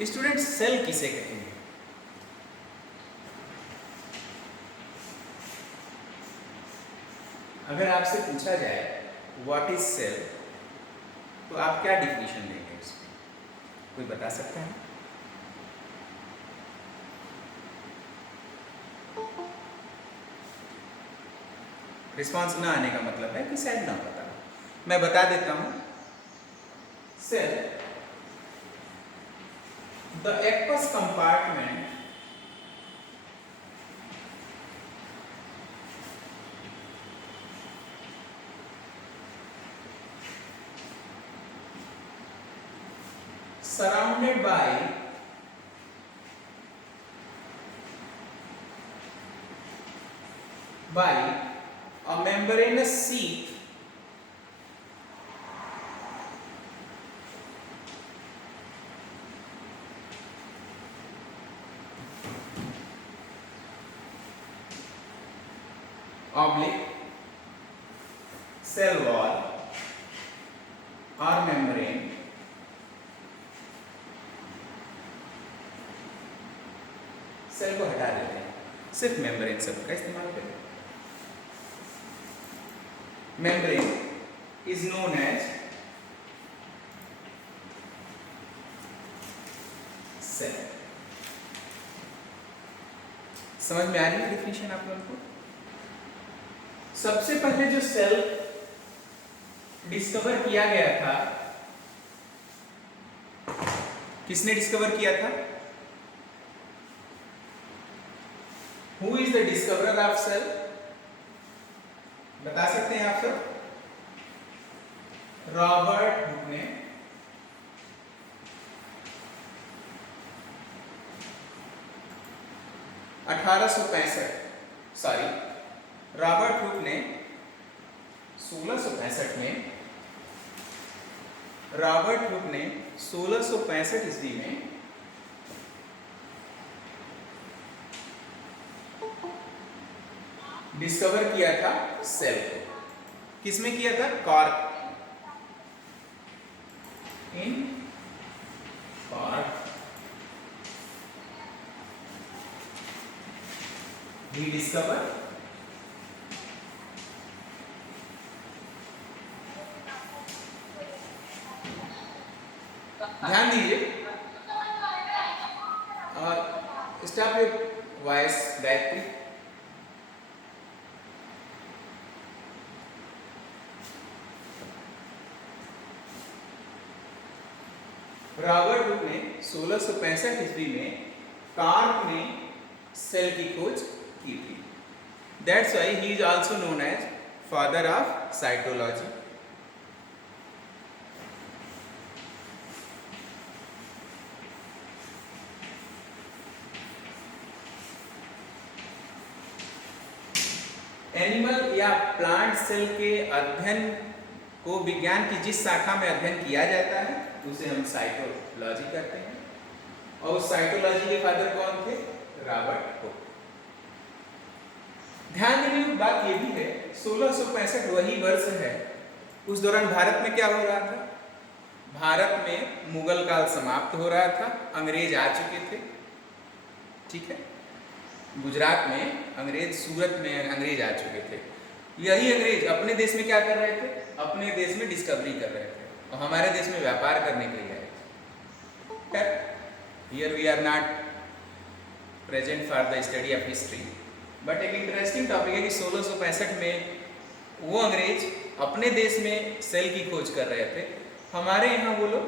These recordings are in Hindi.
स्टूडेंट सेल किसे कहेंगे? अगर आपसे पूछा जाए व्हाट इज सेल, तो आप क्या डिफिनेशन देंगे उसकी? कोई बता सकता है? रिस्पॉन्स ना आने का मतलब है कि शायद ना पता। मैं बता देता हूं। Cell, the aqueous compartment surrounded by a membranous sheath oblique cell wall or membrane cell को हटा देते हैं, सिर्फ मेम्ब्रेन शब्द का इस्तेमाल करें। Membrane is known as cell. समझ में आ रही है डिफिनेशन आप लोगों को? सबसे पहले जो सेल डिस्कवर किया गया था, किसने डिस्कवर किया था? Who is the discoverer of cell? बता सकते हैं आप सब? रॉबर्ट हुक ने 1665 ईस्वी में डिस्कवर किया था सेल को। किसमें किया था? कॉर्क, इन कॉर्क ही डिस्कवर ध्यान दीजिए और stop your voice Gayatri. Robert Hooke ने 1665 ईस्वी में कॉर्क ने सेल की खोज की थी। That's why he is also known as father of cytology. Animal या प्लांट सेल के अध्ययन को विज्ञान की जिस शाखा में अध्ययन किया जाता है उसे हम साइटोलॉजी कहते हैं। और उस साइटोलॉजी के फादर कौन थे? Robert Hooke. ध्यान देने की बात यह भी है, 1665 वही वर्ष है, उस दौरान भारत में क्या हो रहा था? भारत में मुगल काल समाप्त हो रहा था, अंग्रेज आ चुके थे। ठीक है, गुजरात में अंग्रेज, सूरत में अंग्रेज आ चुके थे। यही अंग्रेज अपने देश में क्या कर रहे थे? अपने देश में डिस्कवरी कर रहे थे और हमारे देश में व्यापार करने के लिए आए थे। Here we are not present for the study of history, but एक इंटरेस्टिंग टॉपिक है कि 1665 में वो अंग्रेज अपने देश में सेल की खोज कर रहे थे, हमारे यहाँ वो लोग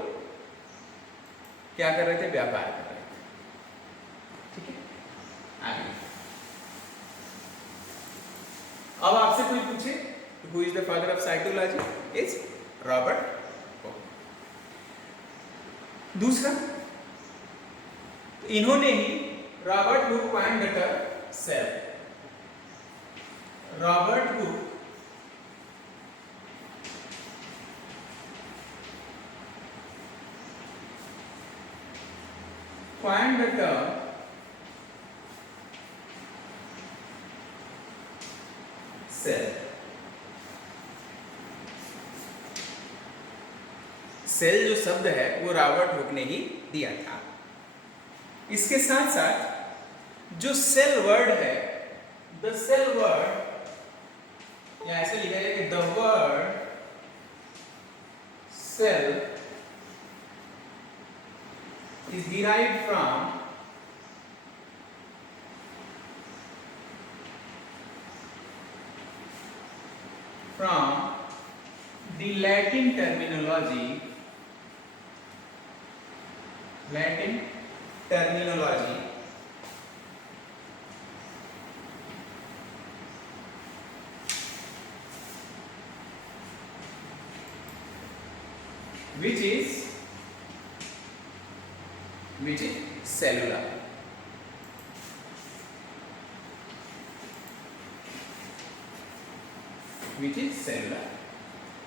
क्या कर रहे थे? व्यापार कर रहे थे। ठीक है, आगे अब आपसे कोई पूछे who is the father of cytology? Is Robert Hooke. दूसरा, इन्होंने ही Robert Hooke coined the term cell. Robert Hooke coined the term cell. Cell जो शब्द है वो रॉबर्ट हुक ने ही दिया था। इसके साथ साथ जो सेल वर्ड है, द सेल वर्ड, या ऐसे लिखा जाए कि the word cell is derived from the Latin terminology which is cellular. Which is cellular.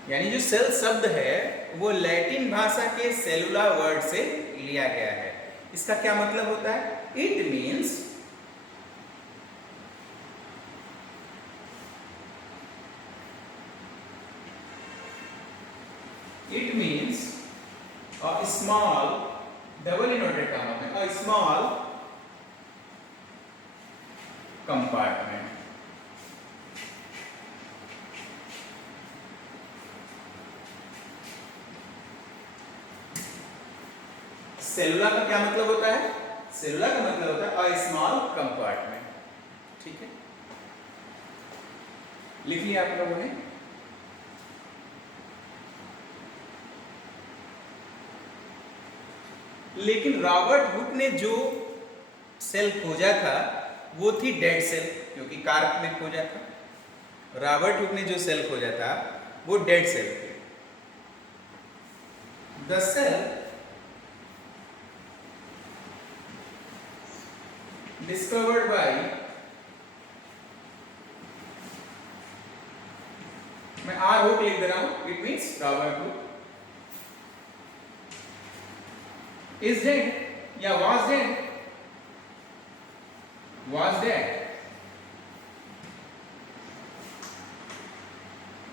यानी जो सेल शब्द है वो लैटिन भाषा के सेलुलर वर्ड से लिया गया है। इसका क्या मतलब होता है? It means a small double inverted comma में a small compartment. सेलुलर का क्या मतलब होता है? सेलुलर का मतलब होता है a small compartment. ठीक है, लिख लिया आप लोगों ने? लेकिन रॉबर्ट हुक ने जो सेल खोजा था वो थी डेड सेल, क्योंकि कार्प ने खोजा था। रॉबर्ट हुक ने जो सेल खोजा था वो डेड सेल थी। द सेल डिस्कवर्ड बाय, मैं आर हुक लिख दे रहा हूं, it means Robert Hooke is dead या was dead,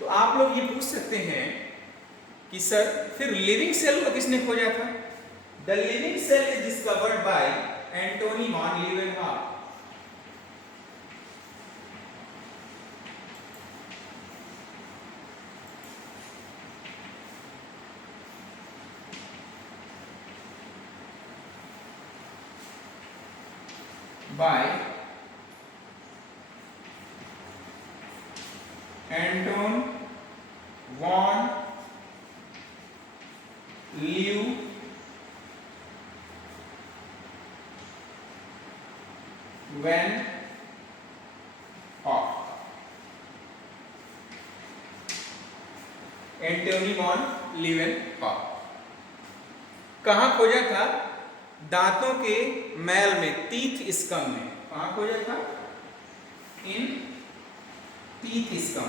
तो आप लोग ये पूछ सकते हैं कि सर फिर लिविंग सेल को किसने खोजा था? The living cell is discovered by Antonie von Leeuwenhoek. by Anton von Leeuwenhoek. Antonie von Leeuwenhoek. कहाँ खोजा था? दांतों के मैल में, टीथ स्कम में। कहाँ खोजा था? In teeth scum.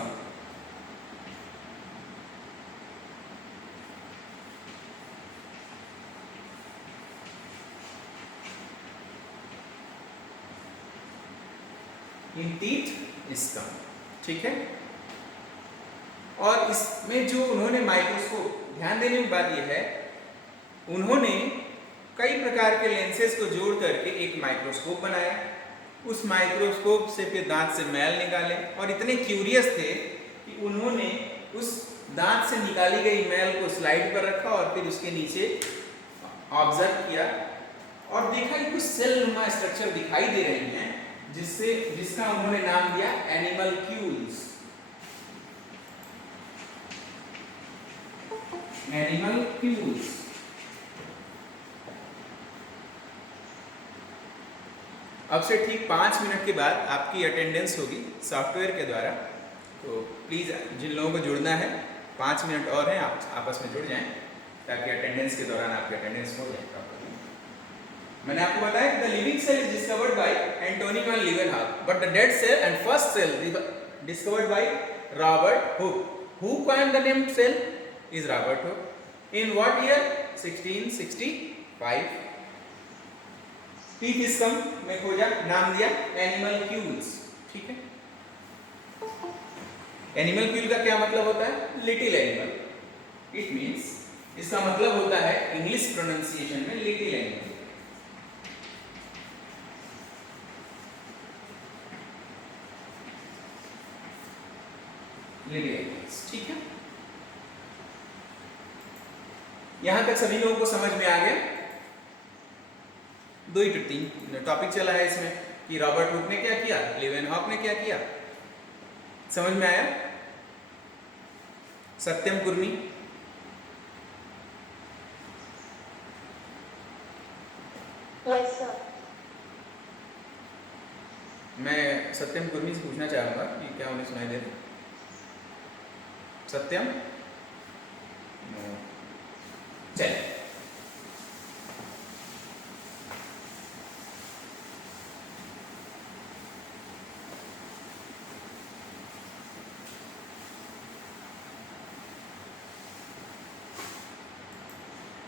In teeth scum, ठीक है। और इसमें जो उन्होंने माइक्रोस्कोप, ध्यान देने की बात यह है, उन्होंने कई प्रकार के लेंसेज को जोड़ करके एक माइक्रोस्कोप बनाया। उस माइक्रोस्कोप से फिर दांत से मैल निकाले, और इतने क्यूरियस थे कि उन्होंने उस दांत से निकाली गई मैल को स्लाइड पर रखा और फिर उसके नीचे ऑब्जर्व किया और देखा कि कुछ सेल नुमा स्ट्रक्चर दिखाई दे रहे हैं, जिसका उन्होंने नाम दिया एनिमलक्यूल्स। एनिमलक्यूल्स। अब से ठीक 5 मिनट के बाद आपकी अटेंडेंस होगी सॉफ्टवेयर के द्वारा, तो प्लीज़ जिन लोगों को जुड़ना है 5 मिनट और हैं, आप आपस में जुड़ जाएं ताकि अटेंडेंस के दौरान आपकी अटेंडेंस हो जाए। मैंने आपको बताया कि the living cell is discovered by Antonie von Leeuwenhoek, but the dead cell and first cell discovered by Robert Hooke. Who coined the name cell is Robert Hooke. In what year? 1665। Teeth scum में खोजा, नाम दिया एनिमलक्यूल्स, ठीक है। एनिमलक्यूल का क्या मतलब होता है? Little animal. इट मींस, इसका मतलब होता है इंग्लिश प्रोनाउंसिएशन में लिटिल एनिमल। लिनियर। ठीक है, यहां तक सभी लोगों को समझ में आ गया। 2 ही 3 टॉपिक चला है इसमें कि रॉबर्ट हुक ने क्या किया, लेवेनहॉक ने क्या किया, समझ में आया। सत्यम कुर्मी, यस सर। मैं सत्यम कुर्मी से पूछना चाहूंगा कि क्या उन्हें सुनाई दे रहा है? सत्यम, चलिए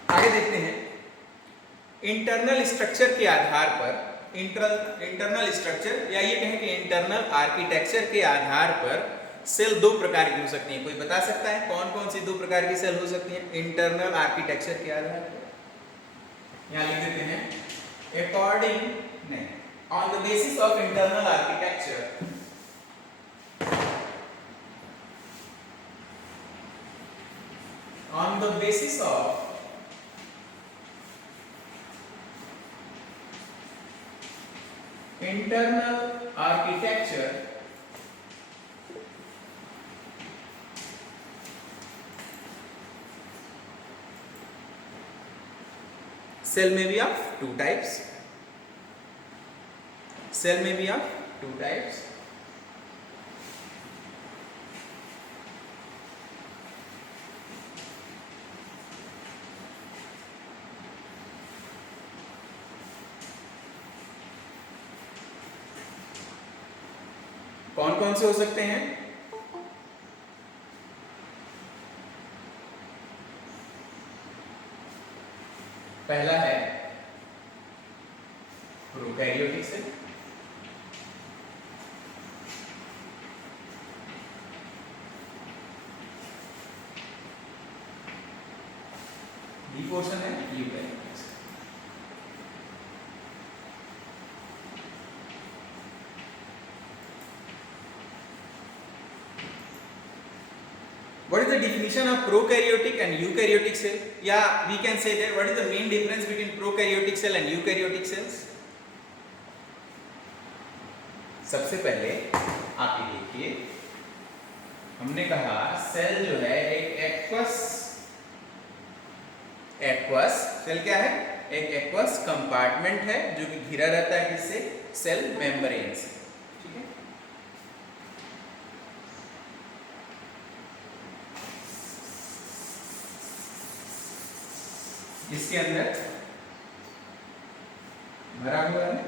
आगे देखते हैं। इंटरनल स्ट्रक्चर के आधार पर, इंटरनल स्ट्रक्चर या ये कहें कि इंटरनल आर्किटेक्चर के आधार पर सेल 2 प्रकार की हो सकती हैं। कोई बता सकता है कौन कौन सी 2 प्रकार की सेल हो सकती हैं इंटरनल आर्किटेक्चर के आधार पर? यहाँ लिख देते हैं अकॉर्डिंग, नहीं, on the basis of internal architecture, on the basis of internal architecture, cell may be of 2 types, cell may be of 2 types. कौन कौन से हो सकते हैं? पहला है प्रोकैरियोटिक सेल, बी पोर्शन है eukaryotic cell. What is the definition of prokaryotic and eukaryotic cell? Yeah, we can say that what is the main difference between prokaryotic cell and eukaryotic cells? सबसे पहले आप ये देखिए, हमने कहा सेल जो है एक एक्वस सेल क्या है? एक एक्वस कंपार्टमेंट है जो कि घिरा रहता है किससे? सेल मेम्ब्रेन से। ठीक है, जिसके अंदर भरा हुआ है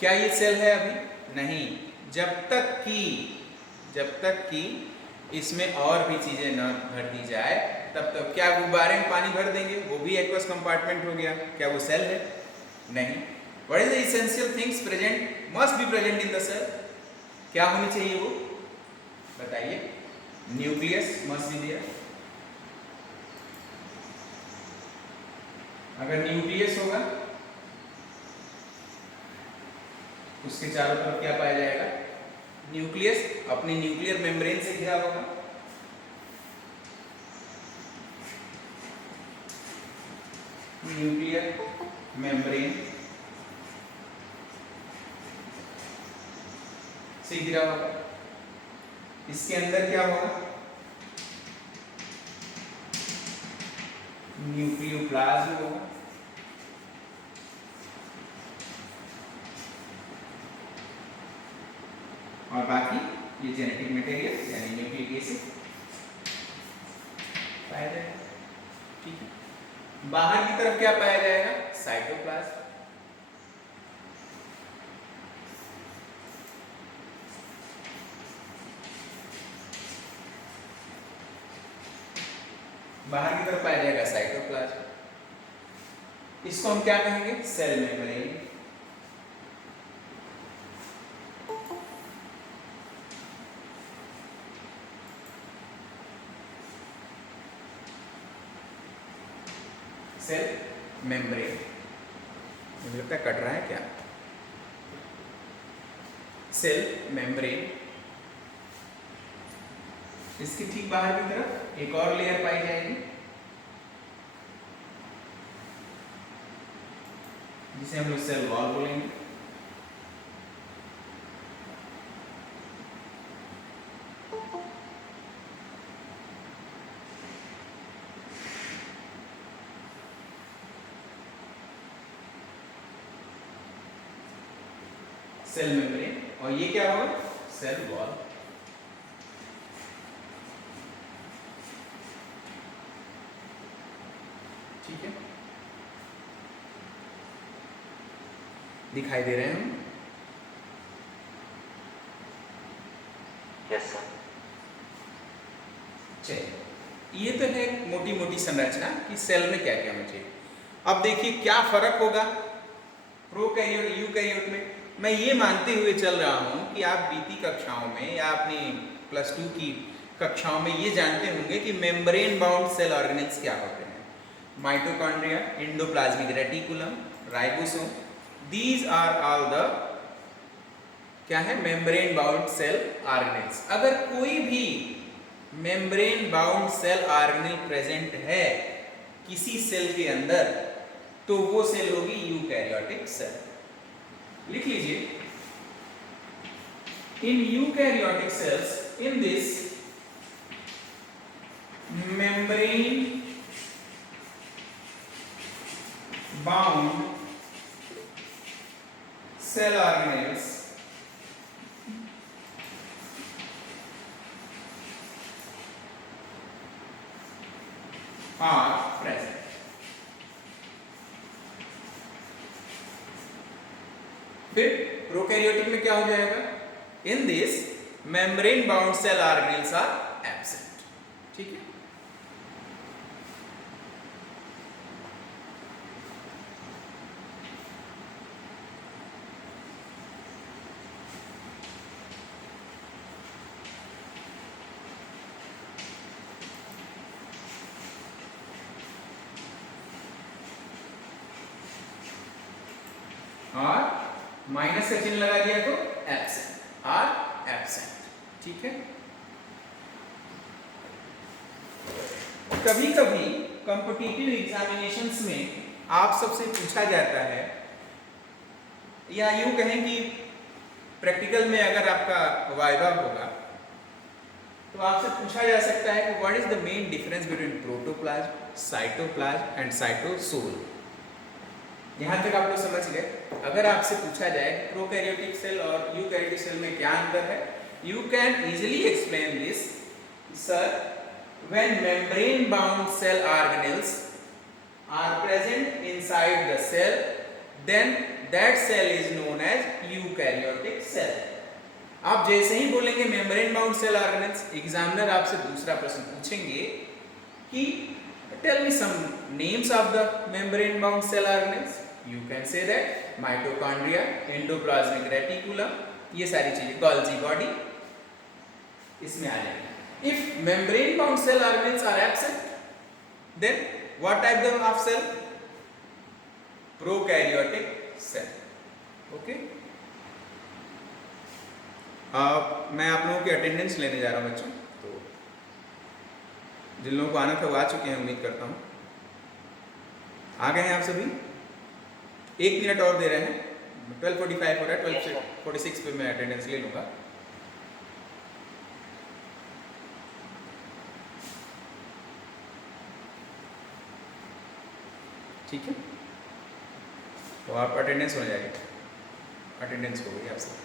क्या ये सेल है? अभी नहीं, जब तक कि इसमें और भी चीजें न भर दी जाए तब तक। क्या गुब्बारे में पानी भर देंगे, वो भी एक्वस कंपार्टमेंट हो गया, क्या वो सेल है? नहीं। What is the essential things present must be present in the cell? क्या होनी चाहिए वो बताइए? Nucleus must be there. अगर न्यूक्लियस होगा उसके चारों तरफ क्या पाया जाएगा? न्यूक्लियस अपनी न्यूक्लियर मेम्ब्रेन से घिरा होगा। न्यूक्लियर मेम्ब्रेन से घिरा होगा। इसके अंदर क्या होगा? न्यूक्लियोप्लाज्म होगा। और बाकी ये जेनेटिक मटेरियल यानी न्यूक्लिक एसिड पाया जाएगा। ठीक है, बाहर की तरफ क्या पाया जाएगा? साइटोप्लाज्म। बाहर की तरफ पाया जाएगा साइटोप्लाज्म। इसको हम क्या कहेंगे? Cell membrane. Cell membrane. मुझे लगता है कट रहा है क्या? सेल मेम्ब्रेन, इसके ठीक बाहर की तरफ एक और लेयर पाई जाएगी जिसे हम लोग सेल वॉल बोलेंगे। सेल मेम्ब्रेन, और ये क्या होगा? Cell wall. ठीक है, दिखाई दे रहे हैं हम? Yes sir. चलिए, ये तो है मोटी मोटी संरचना कि सेल में क्या क्या होना चाहिए। अब देखिए क्या फर्क होगा प्रोकैरियोट यूकैरियोट में। मैं ये मानते हुए चल रहा हूँ कि आप बीती कक्षाओं में या अपनी +2 की कक्षाओं में ये जानते होंगे कि मेम्ब्रेन बाउंड सेल ऑर्गेनेल्स क्या होते हैं। Mitochondria, endoplasmic reticulum, ribosome, these are all the क्या है? Membrane bound cell organelles. अगर कोई भी membrane bound cell organelle present है किसी सेल के अंदर तो वो सेल होगी यूकैरियोटिक सेल। लिख लीजिए, in eukaryotic cells, in this membrane bound cell organelles are present. फिर प्रोकैरियोटिक में क्या हो जाएगा? In this membrane bound cell organelles are absent. ठीक है, और माइनस का चिन्ह लगा दिया तो एब्सेंट, आर एब्सेंट। ठीक है, कभी कभी कॉम्पिटिटिव एग्जामिनेशंस में आप सबसे पूछा जाता है, या यूं कहें कि प्रैक्टिकल में अगर आपका वाइवा होगा तो आपसे पूछा जा सकता है कि what is the main difference between protoplasm, cytoplasm and cytosol. यहाँ तक आप लोग समझ गए। अगर आपसे पूछा जाए प्रोकैरियोटिक सेल और यूकैरियोटिक सेल में क्या अंतर है, you can easily explain this sir, when membrane bound cell organelles are present inside the cell then that cell is known as eukaryotic cell. आप जैसे ही बोलेंगे membrane bound cell organelles, examiner आपसे दूसरा प्रश्न पूछेंगे कि tell me some names of the membrane bound cell organelles. You can say that mitochondria, endoplasmic reticulum, ये सारी चीजें, Golgi body इसमें आ जाएगी। If membrane bound cell organelles are absent, then what type of cell? Prokaryotic cell. Okay? मैं आप लोगों की अटेंडेंस लेने जा रहा हूँ बच्चों, तो जिन लोगों को आना था वो आ चुके हैं, उम्मीद करता हूँ आ गए हैं आप सभी। 1 मिनट और दे रहे हैं, 12:45 हो रहा है, 12:46 पे मैं अटेंडेंस ले लूँगा। ठीक है, तो आप अटेंडेंस हो जाएगी, अटेंडेंस हो गई आप सब।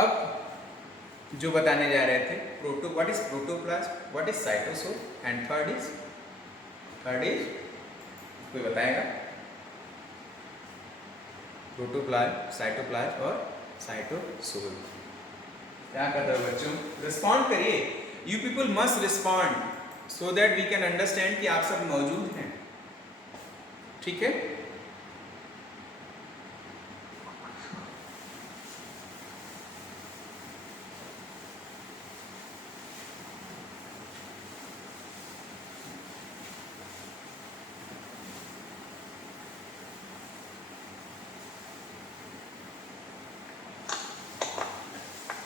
अब जो बताने जा रहे थे, what is protoplasm, what is cytosol, and third is कोई बताएगा? प्रोटोप्लाज्म, साइटोप्लाज्म और साइटोसोल। क्या कहते हो बच्चों? रिस्पॉन्ड करिए, you people must respond so that we can understand कि आप सब मौजूद हैं, ठीक है?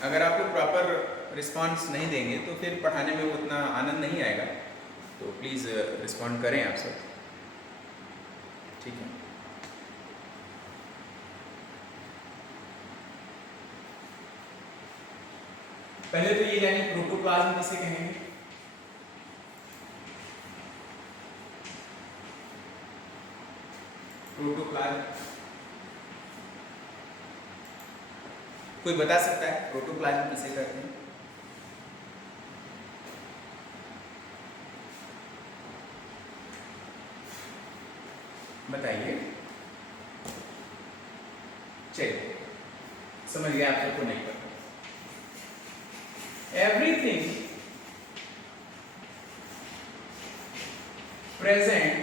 अगर आप लोग प्रॉपर रिस्पॉन्स नहीं देंगे तो फिर पढ़ाने में उतना आनंद नहीं आएगा, तो प्लीज़ रिस्पॉन्ड करें आप सब, ठीक है? पहले तो ये जानिए प्रोटोप्लाज्म किसे कहेंगे? प्रोटोप्लाज्म कोई बता सकता है प्रोटोप्लाज्म किसे कहते हैं? बताइए। चलिए, समझ गया, आप सबको नहीं पता। Everything present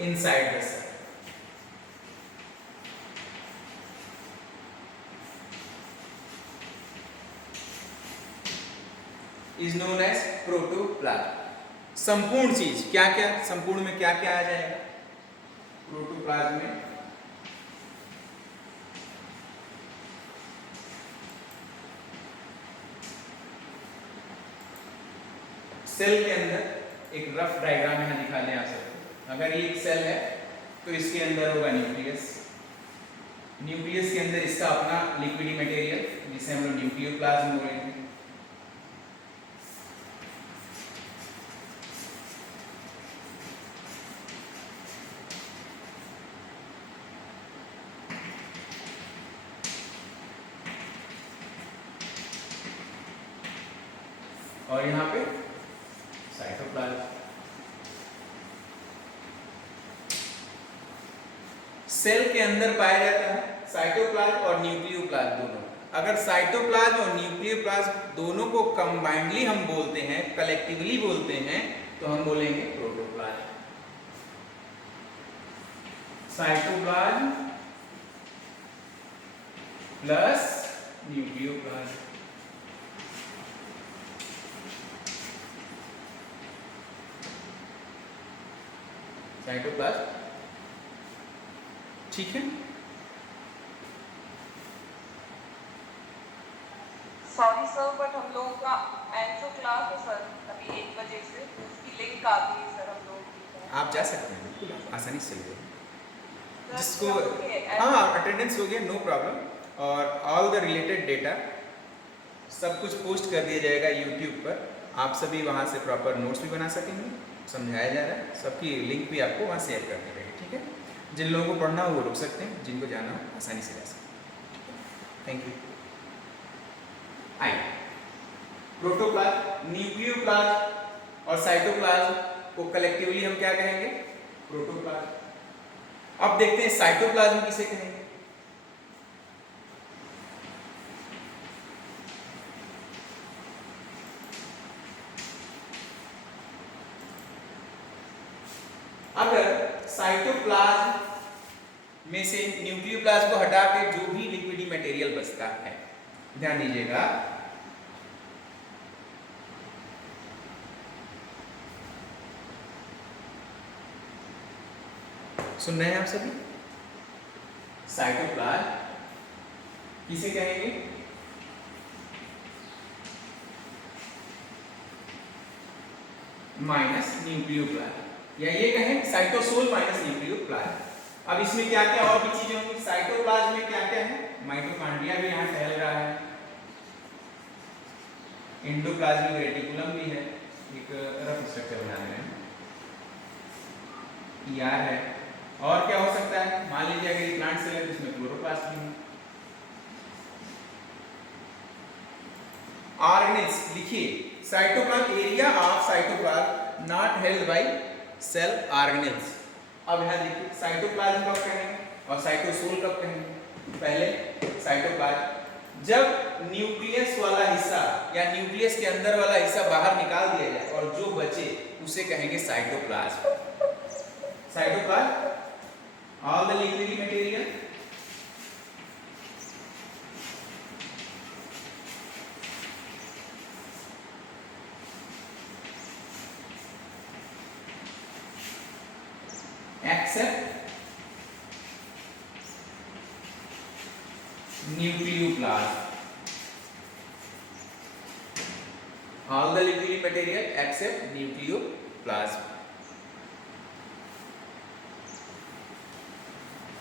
inside the cell is known as protoplasm. संपूर्ण चीज क्या क्या, संपूर्ण में क्या क्या आ जाएगा प्रोटोप्लाज्म में? सेल के अंदर एक रफ डायग्राम यहां दिखा दें आप सबको। अगर ये एक सेल है तो इसके अंदर होगा न्यूक्लियस, न्यूक्लियस के अंदर इसका अपना लिक्विडी मटेरियल जिसे हम लोग न्यूक्लियोप्लाज्म बोल रहे हैं। और यहाँ पे साइटोप्लाज्म। सेल के अंदर पाया जाता है साइटोप्लाज्म और न्यूक्लियोप्लाज्म दोनों। अगर साइटोप्लाज्म और न्यूक्लियोप्लाज्म दोनों को कंबाइंडली हम बोलते हैं, कलेक्टिवली बोलते हैं, तो हम बोलेंगे protoplasm. Cytoplasm plus nucleoplasm. Cytoplasm, ठीक है? सॉरी सर, बट हम लोगों का एंट्रो क्लास है सर अभी 1 बजे से, उसकी लिंक आ गई है सर हम लोगों की। आप जा सकते हैं, बिल्कुल आसानी से चलिए। सर, जिसको ओके, हाँ अटेंडेंस हो गया, नो प्रॉब्लम, और ऑल द रिलेटेड डेटा सब कुछ पोस्ट कर दिया जाएगा यूट्यूब पर। आप सभी वहाँ से प्रॉपर नोट्स भी बना सकेंगे, समझाया जा रहा है, सबकी लिंक भी आपको वहाँ शेयर कर दी जाएगी, ठीक है? जिन लोगों को पढ़ना हो वो रुक सकते हैं, जिनको जाना हो आसानी से जा सकते हैं। Thank you. आइए, प्रोटोप्लाज्म, न्यूक्लियोप्लाज्म और साइटोप्लाज्म को कलेक्टिवली हम क्या कहेंगे? प्रोटोप्लाज्म। अब देखते हैं साइटोप्लाज्म किसे कहेंगे? अगर साइटोप्लाज्म में से न्यूक्लियोप्लाज्म को हटा के जो भी लिक्विडी मटेरियल बचता है, ध्यान दीजिएगा, सुन रहे हैं आप सभी? साइटोप्लाज्म किसे कहेंगे? माइनस न्यूक्लियोप्लाज्म, या ये कहें साइटोसोल माइनस न्यूक्लियोप्लाज्म। अब इसमें क्या क्या और भी चीजें होंगी? साइटोप्लाज्म में क्या क्या है? माइटोकॉन्ड्रिया भी यहाँ फैल रहा है, एंडोप्लाज्मिक रेटिकुलम भी है, एक रफ स्ट्रक्चर बनाने में, ER है, और क्या हो सकता है, मान लीजिए अगर ये प्लांट सेल है तो इसमें क्लोरोप्लास्ट भी है। ऑर्गेनेल्स लिखिए, cytoplasm area of cytoplasm not held by cell organelles. अब यहाँ देखिए साइटोप्लाज्म कब कहेंगे और साइटोसोल कब कहेंगे। पहले साइटोप्लाज्म, जब न्यूक्लियस वाला हिस्सा या न्यूक्लियस के अंदर वाला हिस्सा बाहर निकाल दिया जाए और जो बचे उसे कहेंगे cytoplasm. Cytoplasm all the liquid material except nucleoplasm, all the liquid material except nucleoplasm।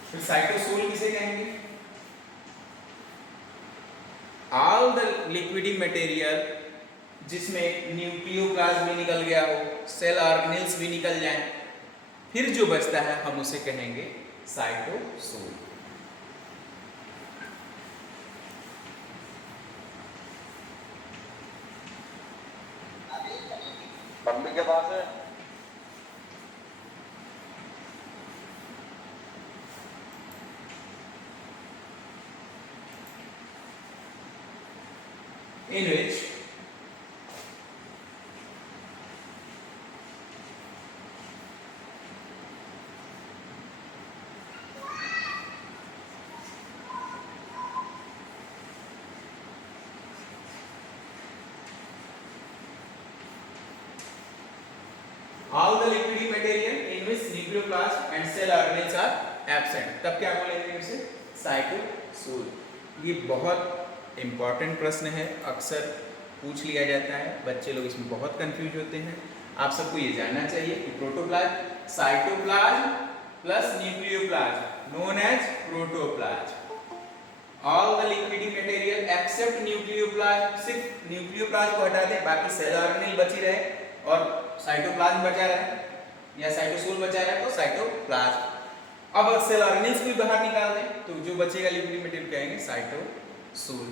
फिर साइटोसोल किसे कहेंगे, ऑल द लिक्विड मटेरियल जिसमें न्यूक्लियोप्लाज्म भी निकल गया हो, सेल ऑर्गेनेल्स भी निकल जाएं, फिर जो बचता है हम उसे कहेंगे साइटोसोल। मम्मी के पास है। in which all the liquid material in which nucleoplasm and cell organelles are absent, तब क्या बोलेंगे उसे, साइटोसोल। ये बहुत इंपॉर्टेंट प्रश्न है, अक्सर पूछ लिया जाता है, बच्चे लोग इसमें बहुत कंफ्यूज होते हैं। आप सबको ये जानना चाहिए कि protoplasm, cytoplasm plus nucleoplasm known as protoplasm. All the liquid material except nucleoplasm, सिर्फ न्यूक्लियोप्लाज्म को हटा दें, बाकी सेल ऑर्गेनेल बची रहे और साइटोप्लाज्म बचा रहे या साइटोसोल बचा रहे तो साइटोप्लाज्म। अब सेल ऑर्गेनेल्स को भी बाहर निकाल दें तो जो बचेगा लिक्विड मटेरियल कहेंगे साइटोसोल।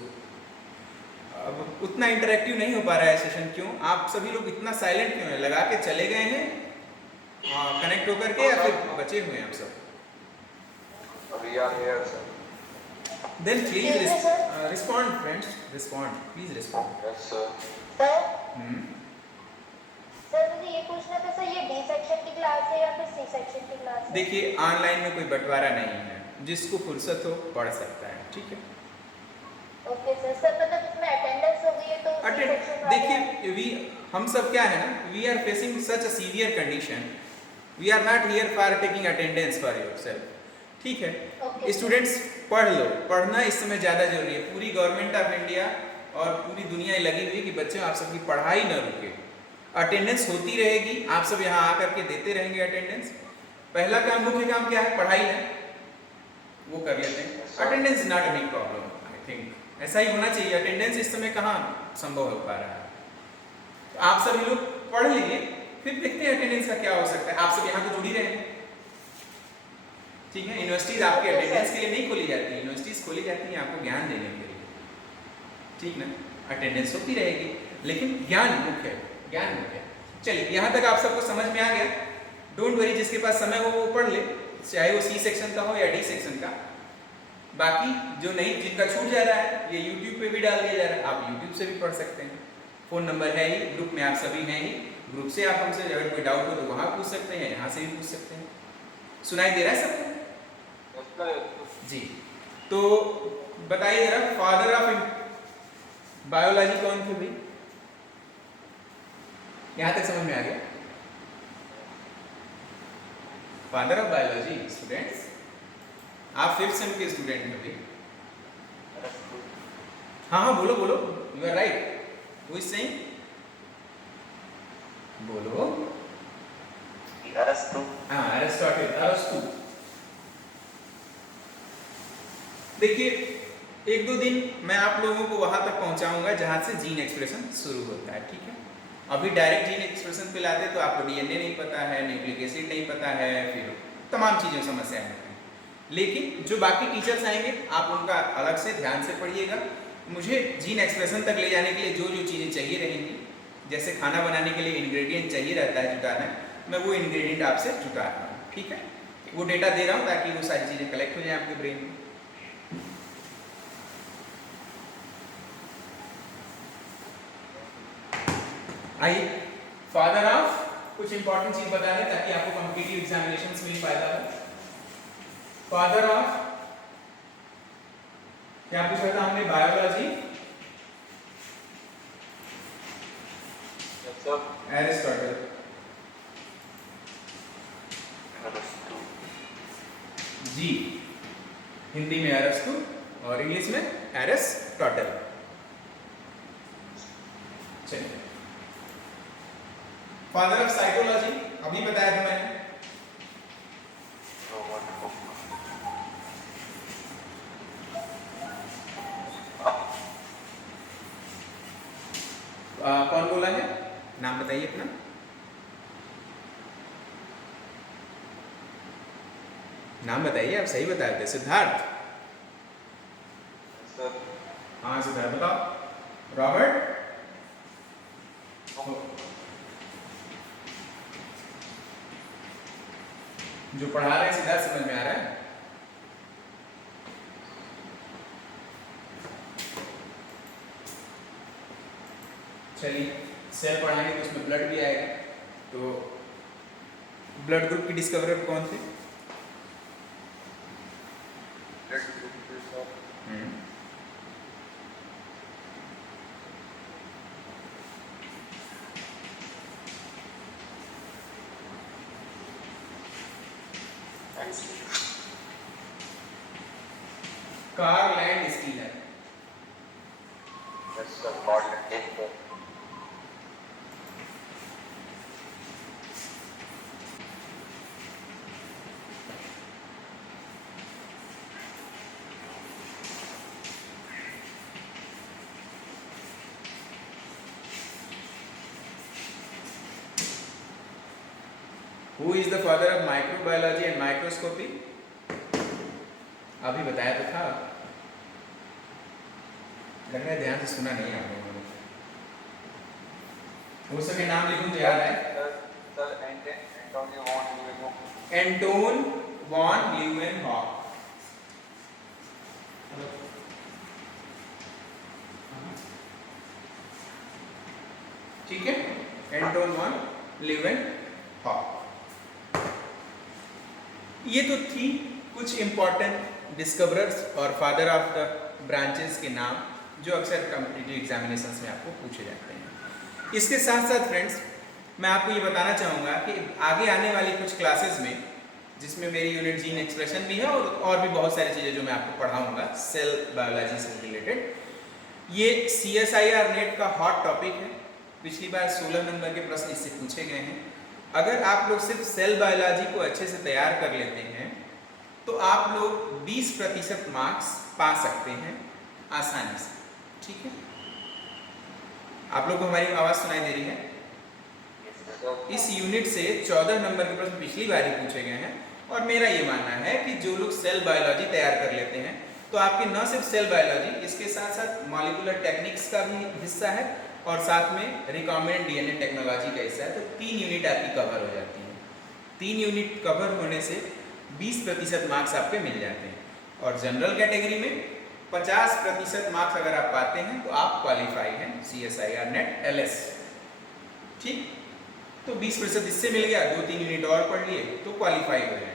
अब उतना इंटरेक्टिव नहीं हो पा रहा है सेशन, क्यों? आप सभी लोग इतना साइलेंट क्यों हैं? लगा के चले गए हैं कनेक्ट होकर के या फिर बचे हुए हैं आप सब? We are here, sir. Then please respond friends, respond, please respond. Yes, sir. Sir sir मुझे ये पूछना था सर, ये डी सेक्शन की क्लास है या फिर सी सेक्शन की क्लास है? देखिए ऑनलाइन में कोई बंटवारा नहीं है, जिसको फुर्सत हो पढ़ सकता है, ठीक है? Okay sir. सर मतलब इसमें अटेंडेंस हो गई है तो सी सेक्शन देखिए हम सब क्या है ना, we are facing such a severe condition, we are not here for taking attendance for yourself, ठीक है? Okay. स्टूडेंट्स पढ़ लो, पढ़ना इस समय ज़्यादा जरूरी है। पूरी गवर्नमेंट ऑफ इंडिया और पूरी दुनिया लगी हुई है कि बच्चों आप सबकी पढ़ाई न रुके, अटेंडेंस होती रहेगी, आप सब यहाँ आकर के देते रहेंगे अटेंडेंस। पहला काम, मुख्य काम क्या है? पढ़ाई है, वो कर लेते हैं। Attendance is not a big problem, I think ऐसा ही होना चाहिए। अटेंडेंस इस समय कहाँ संभव हो पा रहा है, तो आप सभी लोग पढ़ लीजिए, फिर देखते हैं अटेंडेंस का क्या हो सकता है। आप सब यहाँ तो जुड़ ही रहे हैं, ठीक है? यूनिवर्सिटीज आपके अटेंडेंस के लिए नहीं खोली जाती, यूनिवर्सिटीज खोली जाती हैं आपको ज्ञान देने के लिए, ठीक ना? अटेंडेंस होती रहेगी लेकिन ज्ञान मुख्य है, ज्ञान मुख्य है। चलिए यहाँ तक आप सबको समझ में आ गया। डोंट वरी, जिसके पास समय हो वो पढ़ ले, चाहे वो सी सेक्शन का हो या डी सेक्शन का। बाकी जो नहीं, जिनका छूट जा रहा है, ये यूट्यूब पे भी डाल दिया जा रहा है, आप यूट्यूब से भी पढ़ सकते हैं। फ़ोन नंबर है ही, ग्रुप में आप सभी हैं ही, ग्रुप से आप हमसे अगर कोई डाउट हो तो वहाँ पूछ सकते हैं, यहाँ से भी पूछ सकते हैं। सुनाई दे रहा है सबको? जी, तो बताइए जरा, फादर ऑफ बायोलॉजी कौन थे भाई? यहाँ तक समझ में आ गया? फादर ऑफ बायोलॉजी स्टूडेंट्स, आप 5th सेम के स्टूडेंट हैं भाई? हाँ हाँ बोलो बोलो, you are right. Who is saying? बोलो। अरस्तु। हाँ, अरिस्टोटल, अरस्तु। देखिए 1-2 दिन मैं आप लोगों को वहां तक पहुंचाऊंगा जहां से जीन एक्सप्रेशन शुरू होता है, ठीक है? अभी डायरेक्ट जीन एक्सप्रेशन पे लाते तो आपको डीएनए नहीं पता है, न्यूक्लिक एसिड नहीं पता है, फिर तमाम चीज़ें समस्याएं होती हैं। लेकिन जो बाकी टीचर्स आएंगे आप उनका अलग से ध्यान से पढ़िएगा। मुझे जीन एक्सप्रेशन तक ले जाने के लिए जो जो चीज़ें चाहिए रहेंगी, जैसे खाना बनाने के लिए इंग्रेडिएंट चाहिए रहता है जुटाना, मैं वो इंग्रेडिएंट आपसे जुटा रहा हूँ, ठीक है। वो डेटा दे रहा हूँ ताकि वो सारी चीज़ें कलेक्ट हो जाए आपके ब्रेन में। आइए फादर ऑफ कुछ इंपॉर्टेंट चीज बता दें ताकि आपको कॉम्पिटिटिव एग्जामिनेशंस में फायदा हो। फादर ऑफ क्या पूछा था हमने? Biology, Aristotle. जी, हिंदी में अरस्तु और इंग्लिश में एरिस्टोटल। चलिए, फादर ऑफ साइकोलॉजी अभी बताया था मैंने, कौन बोला है? नाम बताइए अपना। नाम बताइए, आप सही बताए थे। सिद्धार्थ। हाँ सिद्धार्थ बताओ। रॉबर्ट। जो पढ़ा रहे हैं सिद्धार्थ समझ में आ रहा है? चलिए, सेल पढ़ाएंगे तो उसमें ब्लड भी आएगा। तो ब्लड ग्रुप की डिस्कवरर कौन थे? Karl Landsteiner. Who is the father of microbiology and microscopy? अभी बताया तो था, लग रहा है ध्यान से सुना नहीं आप लोगों ने। हो सके नाम लिखूं तो याद आए। Anton von Leeuwenhoek. ठीक है, एंटोन वॉन ल्यूवेनहॉक। ये तो थी कुछ इंपॉर्टेंट डिस्कवरर्स और फादर ऑफ द ब्रांचेस के नाम जो अक्सर कॉम्पिटिटिव एग्जामिनेशंस में आपको पूछे जाते हैं। इसके साथ साथ फ्रेंड्स, मैं आपको ये बताना चाहूँगा कि आगे आने वाली कुछ क्लासेस में, जिसमें मेरी यूनिट जीन एक्सप्रेशन भी है और भी बहुत सारी चीज़ें जो मैं आपको पढ़ाऊँगा सेल बायोलॉजी से रिलेटेड, ये CSIR नेट का हॉट टॉपिक है। पिछली बार 16 नंबर के प्रश्न इससे पूछे गए हैं। अगर आप लोग सिर्फ सेल बायोलॉजी को अच्छे से तैयार कर लेते हैं तो आप लोग 20% मार्क्स पा सकते हैं आसानी से, ठीक है। आप लोग को हमारी आवाज़ सुनाई दे रही है? इस यूनिट से 14 नंबर के प्रश्न पिछली बार ही पूछे गए हैं और मेरा ये मानना है कि जो लोग सेल बायोलॉजी तैयार कर लेते हैं तो आपके न सिर्फ सेल बायोलॉजी, इसके साथ साथ मॉलिक्यूलर टेक्निक्स का भी हिस्सा है और साथ में रिकॉम्बिनेंट DNA टेक्नोलॉजी का हिस्सा है। तो 3 यूनिट आपकी कवर हो जाती है। 3 यूनिट कवर होने से 20% मार्क्स आपके मिल जाते हैं और जनरल कैटेगरी में 50% मार्क्स अगर आप पाते हैं तो आप क्वालिफाई हैं CSIR नेट LS, ठीक। तो 20% इससे मिल गया, 2-3 यूनिट और पढ़ लिए तो क्वालिफाई हो जाए।